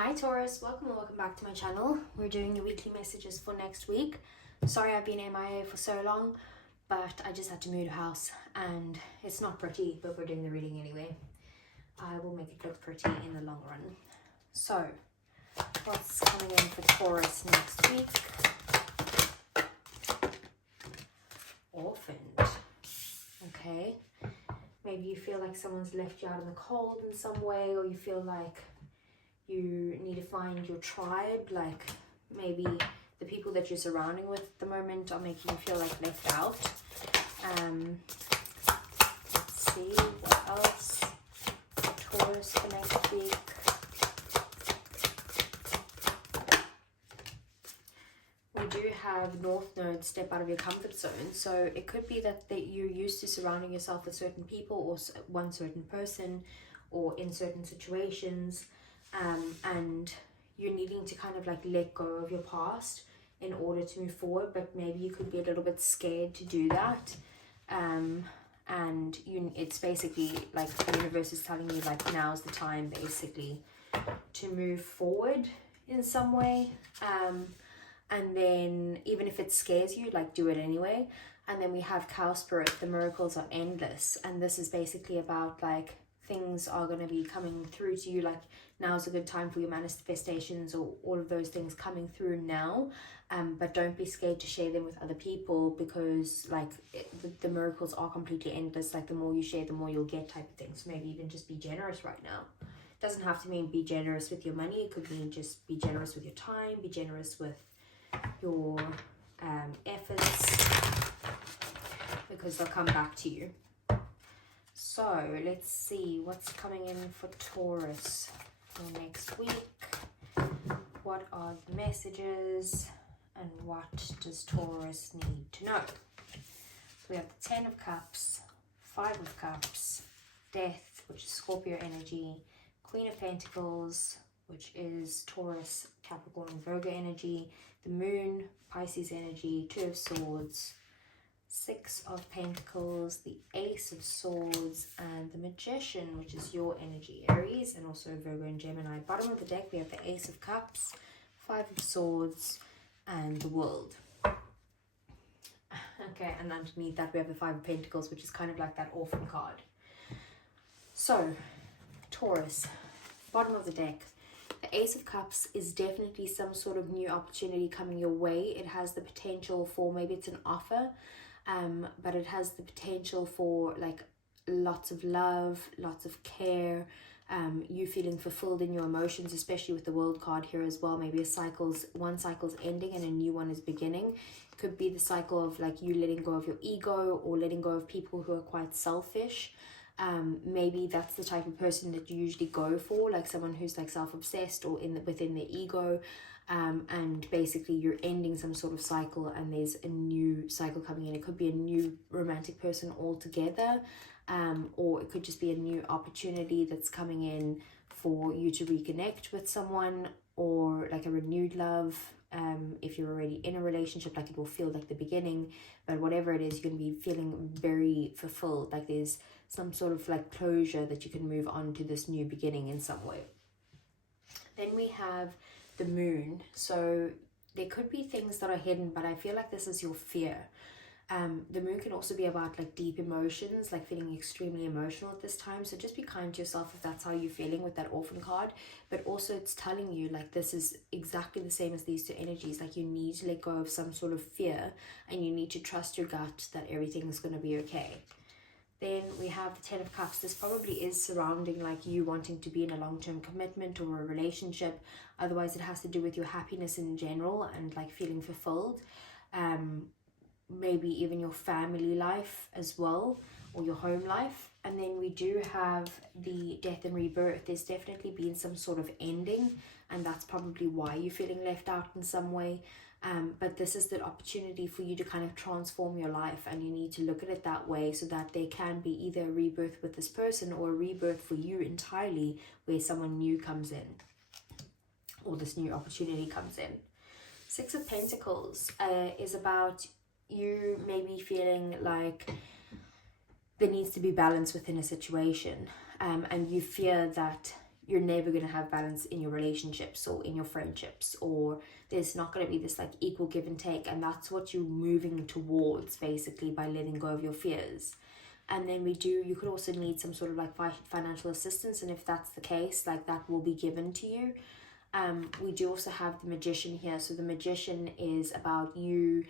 Hi Taurus, welcome back to my channel. We're doing your weekly messages for next week. Sorry I've been MIA for so long, but I just had to move house and it's not pretty, but we're doing the reading anyway. I will make it look pretty in the long run. So, what's coming in for Taurus next week? Orphaned. Okay. Maybe you feel like someone's left you out in the cold in some way, or you feel like you need to find your tribe, like maybe the people that you're surrounding with at the moment are making you feel like left out. Let's see what else for Taurus for next week. We do have North Node step out of your comfort zone, so it could be that you're used to surrounding yourself with certain people or one certain person or in certain situations. And you're needing to kind of like let go of your past in order to move forward, but maybe you could be a little bit scared to do that. It's basically like the universe is telling you like now's the time basically to move forward in some way. And then even if it scares you, like do it anyway. And then we have Cow Spirit, the miracles are endless, and this is basically about like things are going to be coming through to you, like now's a good time for your manifestations or all of those things coming through now. But don't be scared to share them with other people, because like the miracles are completely endless. Like the more you share, the more you'll get type of thing. So maybe even just be generous right now. It doesn't have to mean be generous with your money. It could mean just be generous with your time, be generous with your efforts, because they'll come back to you. So let's see what's coming in for Taurus for next week. What are the messages and what does Taurus need to know? So we have the 10 of Cups, 5 of Cups, Death, which is Scorpio energy, Queen of Pentacles, which is Taurus, Capricorn, Virgo energy, the Moon, Pisces energy, 2 of Swords, 6 of Pentacles, the Ace of Swords, and the Magician, which is your energy, Aries, and also Virgo and Gemini. Bottom of the deck, we have the Ace of Cups, 5 of Swords, and the World. Okay, and underneath that, we have the 5 of Pentacles, which is kind of like that orphan card. So, Taurus, bottom of the deck. The Ace of Cups is definitely some sort of new opportunity coming your way. It has the potential for, maybe it's an offer, but it has the potential for like lots of love, lots of care, you feeling fulfilled in your emotions, especially with the World card here as well. Maybe one cycle's ending and a new one is beginning. It could be the cycle of like you letting go of your ego or letting go of people who are quite selfish. Maybe that's the type of person that you usually go for, like someone who's like self-obsessed or within their ego, and basically you're ending some sort of cycle and there's a new cycle coming in. It could be a new romantic person altogether, or it could just be a new opportunity that's coming in for you to reconnect with someone, or like a renewed love. If you're already in a relationship, like it will feel like the beginning, but whatever it is, you're going to be feeling very fulfilled, like there's some sort of like closure that you can move on to this new beginning in some way. Then we have the Moon. So there could be things that are hidden, but I feel like this is your fear. The Moon can also be about like deep emotions, like feeling extremely emotional at this time. So just be kind to yourself if that's how you're feeling with that orphan card. But also it's telling you like this is exactly the same as these two energies. Like you need to let go of some sort of fear and you need to trust your gut that everything's going to be okay. Then we have the 10 of Cups. This probably is surrounding like you wanting to be in a long-term commitment or a relationship. Otherwise it has to do with your happiness in general and like feeling fulfilled. Maybe even your family life as well, or your home life. And then we do have the Death and Rebirth. There's definitely been some sort of ending, and that's probably why you're feeling left out in some way. But this is the opportunity for you to kind of transform your life, and you need to look at it that way, so that there can be either a rebirth with this person or a rebirth for you entirely, where someone new comes in, or this new opportunity comes in. 6 of Pentacles is about you maybe feeling like there needs to be balance within a situation, and you fear that you're never going to have balance in your relationships or in your friendships, or there's not going to be this like equal give and take, and that's what you're moving towards basically by letting go of your fears. And then you could also need some sort of like financial assistance, and if that's the case, like that will be given to you. We do also have the Magician here. So the Magician is about you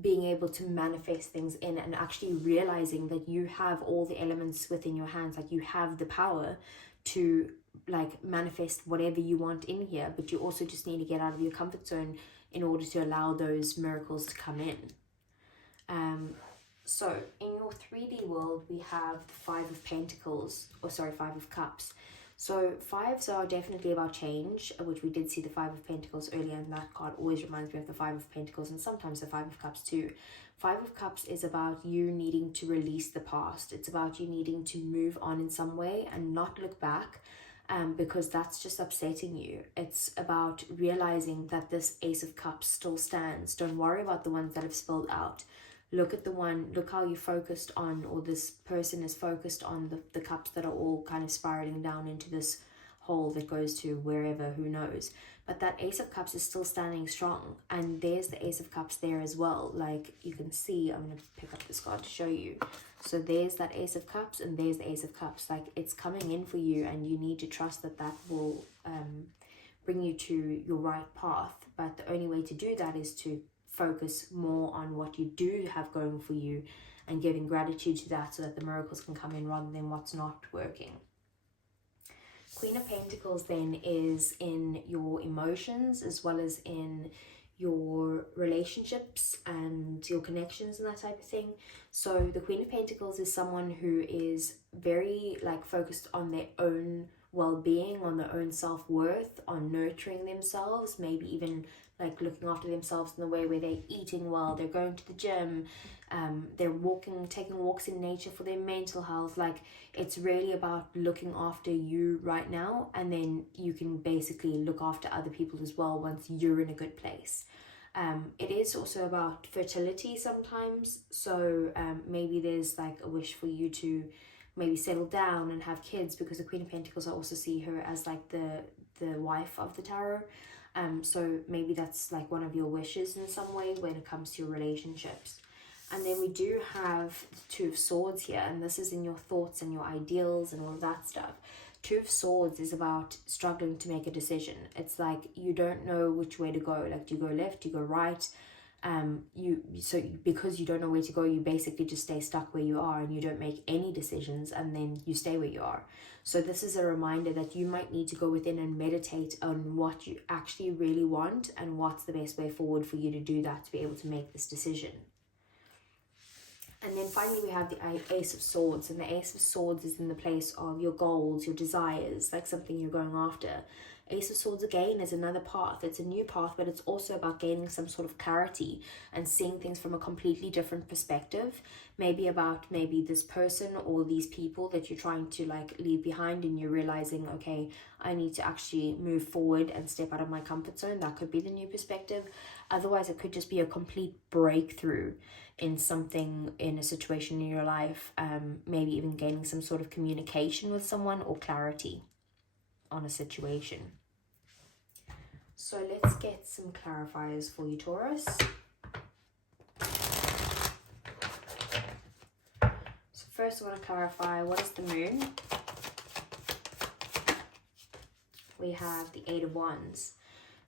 being able to manifest things in, and actually realizing that you have all the elements within your hands. Like you have the power to like manifest whatever you want in here, but you also just need to get out of your comfort zone in order to allow those miracles to come in. So in your 3D world, we have the Five of Cups. So fives are definitely about change, which we did see the Five of Pentacles earlier, and that card always reminds me of the Five of Pentacles, and sometimes the Five of Cups too. Five of Cups is about you needing to release the past. It's about you needing to move on in some way and not look back, because that's just upsetting you. It's about realizing that this Ace of Cups still stands. Don't worry about the ones that have spilled out. Look how you're focused on, or this person is focused on the cups that are all kind of spiraling down into this hole that goes to wherever, who knows. But that Ace of Cups is still standing strong, and there's the Ace of Cups there as well. Like you can see, I'm going to pick up this card to show you. So there's that Ace of Cups, and there's the Ace of Cups. Like it's coming in for you, and you need to trust that that will bring you to your right path. But the only way to do that is to focus more on what you do have going for you and giving gratitude to that, so that the miracles can come in rather than what's not working. Queen of Pentacles then is in your emotions as well as in your relationships and your connections and that type of thing. So the Queen of Pentacles is someone who is very like focused on their own well-being, on their own self-worth, on nurturing themselves, maybe even like looking after themselves in the way where they're eating well, they're going to the gym, they're taking walks in nature for their mental health. Like it's really about looking after you right now, and then you can basically look after other people as well once you're in a good place. It is also about fertility sometimes, so maybe there's like a wish for you to maybe settle down and have kids, because the Queen of Pentacles, I also see her as like the wife of the tarot. So maybe that's like one of your wishes in some way when it comes to your relationships. And then we do have the Two of Swords here, and this is in your thoughts and your ideals and all of that stuff. Two of Swords is about struggling to make a decision. It's like you don't know which way to go. Like, do you go left, do you go right? So because you don't know where to go, you basically just stay stuck where you are and you don't make any decisions, and then you stay where you are. So this is a reminder that you might need to go within and meditate on what you actually really want and what's the best way forward for you to do that, to be able to make this decision. And then finally we have the Ace of Swords, and the Ace of Swords is in the place of your goals, your desires, like something you're going after. Ace of Swords again is another path. It's a new path, but it's also about gaining some sort of clarity and seeing things from a completely different perspective. Maybe this person or these people that you're trying to like leave behind, and you're realizing, okay, I need to actually move forward and step out of my comfort zone. That could be the new perspective. Otherwise, it could just be a complete breakthrough in something, in a situation in your life. Maybe even gaining some sort of communication with someone or clarity on a situation. So let's get some clarifiers for you, Taurus. So first I want to clarify, what is the moon? We have the Eight of Wands.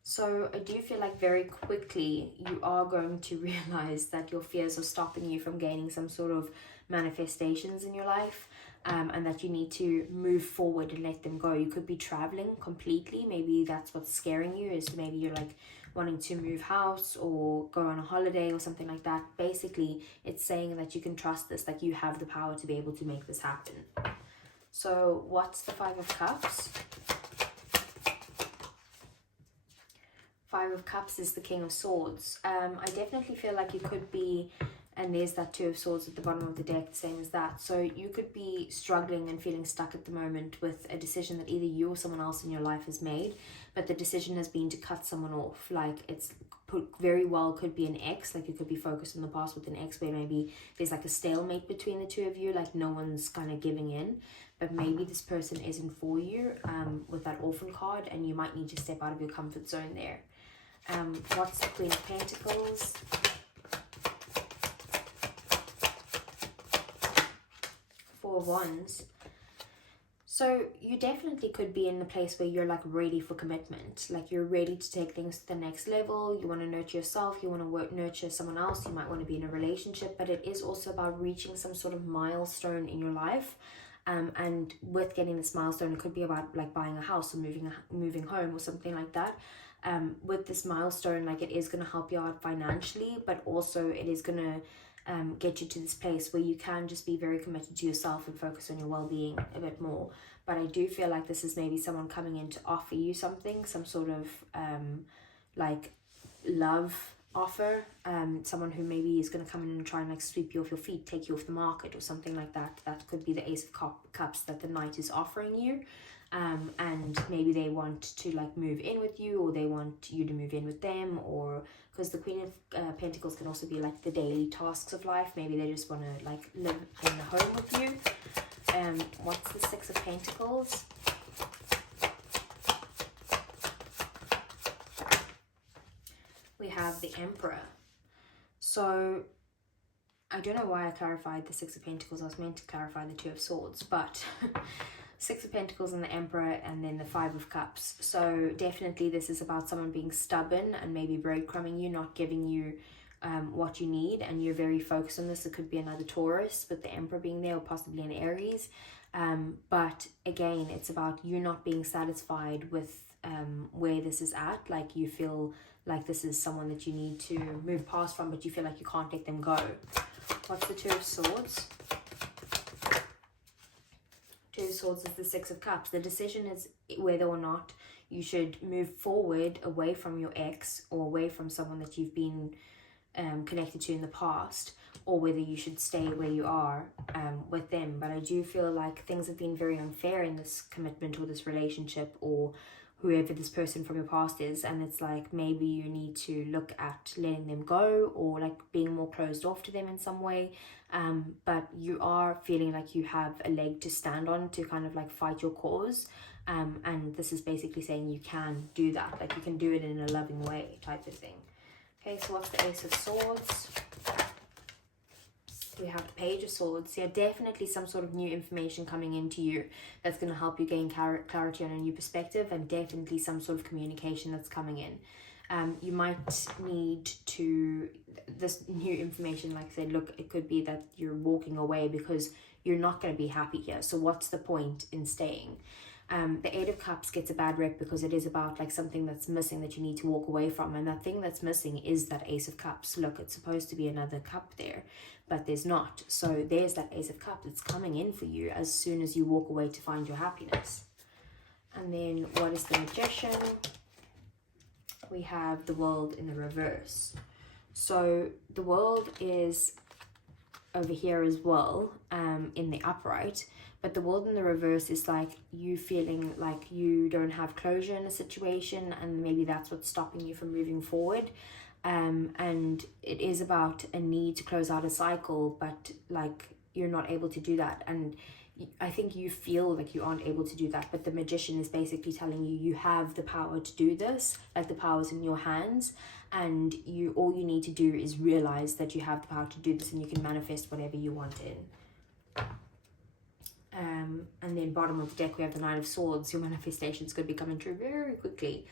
So I do feel like very quickly you are going to realize that your fears are stopping you from gaining some sort of manifestations in your life. And that you need to move forward and let them go. You could be traveling completely. Maybe that's what's scaring you, is maybe you're like wanting to move house or go on a holiday or something like that. Basically, it's saying that you can trust this, like you have the power to be able to make this happen. So what's the Five of Cups? Five of Cups is the King of Swords. I definitely feel like you could be, and there's that Two of Swords at the bottom of the deck, same as that. So you could be struggling and feeling stuck at the moment with a decision that either you or someone else in your life has made, but the decision has been to cut someone off. Like it's very well could be an ex, like you could be focused on the past with an ex where maybe there's like a stalemate between the two of you, like no one's kind of giving in. but maybe this person isn't for you with that Orphan card, and you might need to step out of your comfort zone there. What's the Queen of Pentacles? Four of Wands. So you definitely could be in a place where you're like ready for commitment. Like you're ready to take things to the next level. You want to nurture yourself. You want to nurture someone else. You might want to be in a relationship, but it is also about reaching some sort of milestone in your life. And with getting this milestone, it could be about like buying a house or moving home or something like that. With this milestone, like it is going to help you out financially, but also it is going to get you to this place where you can just be very committed to yourself and focus on your well-being a bit more. But I do feel like this is maybe someone coming in to offer you something, some sort of like love offer, someone who maybe is going to come in and try and like sweep you off your feet, take you off the market or something like that. That could be the Ace of Cups that the Knight is offering you. And maybe they want to like move in with you, or they want you to move in with them, or because the Queen of Pentacles can also be like the daily tasks of life. Maybe they just want to like live in the home with you. What's the Six of Pentacles? We have the Emperor. So I don't know why I clarified the Six of Pentacles. I was meant to clarify the Two of Swords, but Six of Pentacles and the Emperor, and then the Five of Cups. So definitely this is about someone being stubborn and maybe breadcrumbing you, not giving you what you need, and you're very focused on this. It could be another Taurus with the Emperor being there, or possibly an Aries. But again, it's about you not being satisfied with where this is at. Like you feel like this is someone that you need to move past from, but you feel like you can't let them go. What's the Two of Swords? Two of Swords is the Six of Cups. The decision is whether or not you should move forward away from your ex, or away from someone that you've been connected to in the past, or whether you should stay where you are with them. But I do feel like things have been very unfair in this commitment or this relationship, or whoever this person from your past is, and it's like maybe you need to look at letting them go, or like being more closed off to them in some way. But you are feeling like you have a leg to stand on to kind of like fight your cause, and this is basically saying you can do that, like you can do it in a loving way type of thing. Okay, so what's the Ace of Swords? We have the Page of Swords. Yeah, definitely some sort of new information coming into you that's going to help you gain clarity on a new perspective, and definitely some sort of communication that's coming in. You might need to, this new information, like I said, look, it could be that you're walking away because you're not going to be happy here. So what's the point in staying? The Eight of Cups gets a bad rep because it is about like something that's missing that you need to walk away from, and that thing that's missing is that Ace of Cups. Look, it's supposed to be another cup there, but there's not. So there's that Ace of Cups that's coming in for you as soon as you walk away to find your happiness. And then what is the Magician? We have the World in the reverse. So the World is over here as well, in the upright. But the World in the reverse is like you feeling like you don't have closure in a situation, and maybe that's what's stopping you from moving forward. And it is about a need to close out a cycle, but like you're not able to do that. And I think you feel like you aren't able to do that, but the Magician is basically telling you you have the power to do this, like the power's in your hands, and all you need to do is realize that you have the power to do this, and you can manifest whatever you want in. And then bottom of the deck we have the Knight of Swords. Your manifestations could be coming true very quickly.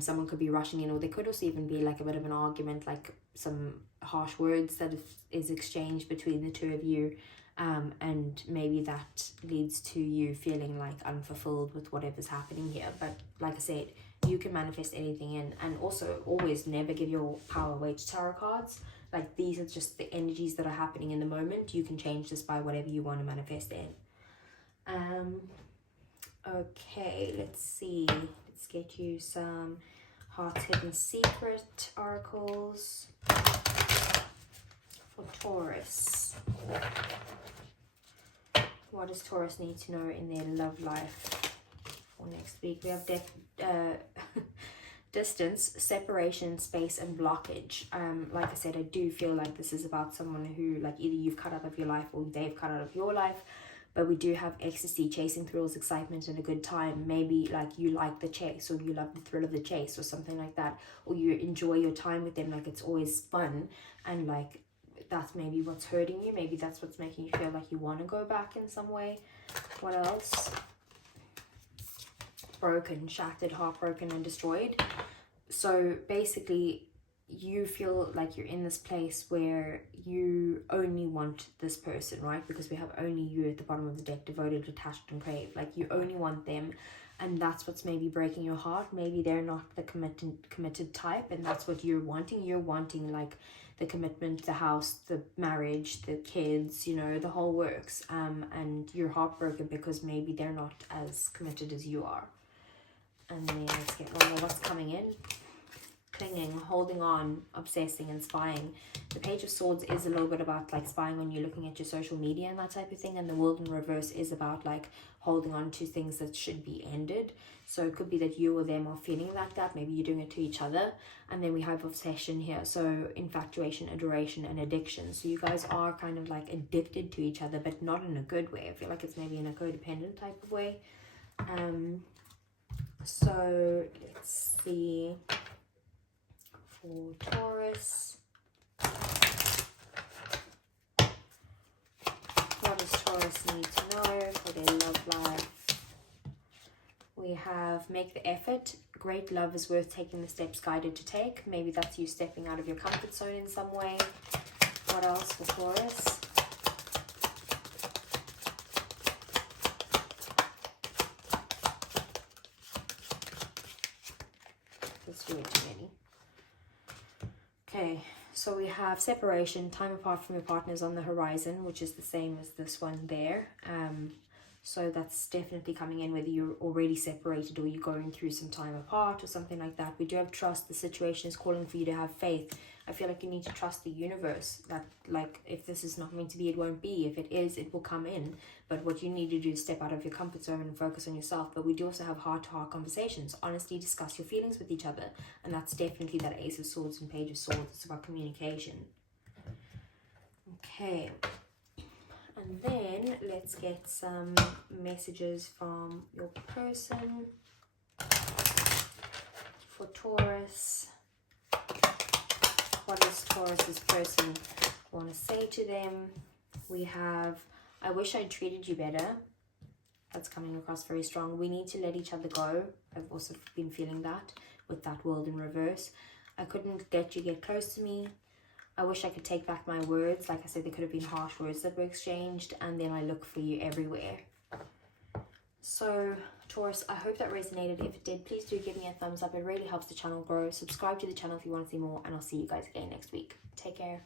Someone could be rushing in, or there could also even be like a bit of an argument, like some harsh words that is exchanged between the two of you, and maybe that leads to you feeling like unfulfilled with whatever's happening here. But like I said, you can manifest anything in, and also always never give your power away to tarot cards. Like these are just the energies that are happening in the moment. You can change this by whatever you want to manifest in. Okay, let's see. Let's get you some Heart's Hidden Secret oracles for Taurus. What does Taurus need to know in their love life for next week? We have distance, separation, space, and blockage. Like I said, I do feel like this is about someone who, like, either you've cut out of your life or they've cut out of your life. but we do have ecstasy, chasing thrills, excitement, and a good time. Maybe like you like the chase, or you love the thrill of the chase, or something like that, or you enjoy your time with them, like it's always fun, and like that's maybe what's hurting you. Maybe that's what's making you feel like you want to go back in some way. What else? Broken, shattered, heartbroken, and destroyed. So basically, you feel like you're in this place where you only want this person, right? Because we have only you at the bottom of the deck, devoted, attached, and crave. Like you only want them, and that's what's maybe breaking your heart. Maybe they're not the committed type, and that's what you're wanting. You're wanting like the commitment, the house, the marriage, the kids, you know, the whole works. And you're heartbroken because maybe they're not as committed as you are. And then let's get one more. What's coming in? Clinging, holding on, obsessing, and spying. The Page of Swords is a little bit about like spying on you, looking at your social media and that type of thing. And the World in Reverse is about like holding on to things that should be ended. So it could be that you or them are feeling like that. Maybe you're doing it to each other. And then we have obsession here. So infatuation, adoration, and addiction. So you guys are kind of like addicted to each other, but not in a good way. I feel like it's maybe in a codependent type of way. So let's see. For Taurus, what does Taurus need to know for their love life? We have make the effort. Great love is worth taking the steps guided to take. Maybe that's you stepping out of your comfort zone in some way. What else for Taurus? Let's do it too many. Okay, so we have separation, time apart from your partners on the horizon, which is the same as this one there. So that's definitely coming in, whether you're already separated or you're going through some time apart or something like that. We do have trust. The situation is calling for you to have faith. I feel like you need to trust the universe that like if this is not meant to be, it won't be. If it is, it will come in. But what you need to do is step out of your comfort zone and focus on yourself. But we do also have heart-to-heart conversations. Honestly, discuss your feelings with each other. And that's definitely that Ace of Swords and Page of Swords. It's about communication. Okay. And then let's get some messages from your person for Taurus. What does Taurus's person want to say to them? We have, I wish I'd treated you better. That's coming across very strong. We need to let each other go. I've also been feeling that with that World in Reverse. I couldn't let you get close to me. I wish I could take back my words. Like I said, there could have been harsh words that were exchanged, and then I look for you everywhere. So, Taurus, I hope that resonated. If it did, please do give me a thumbs up. It really helps the channel grow. Subscribe to the channel if you want to see more, and I'll see you guys again next week. Take care.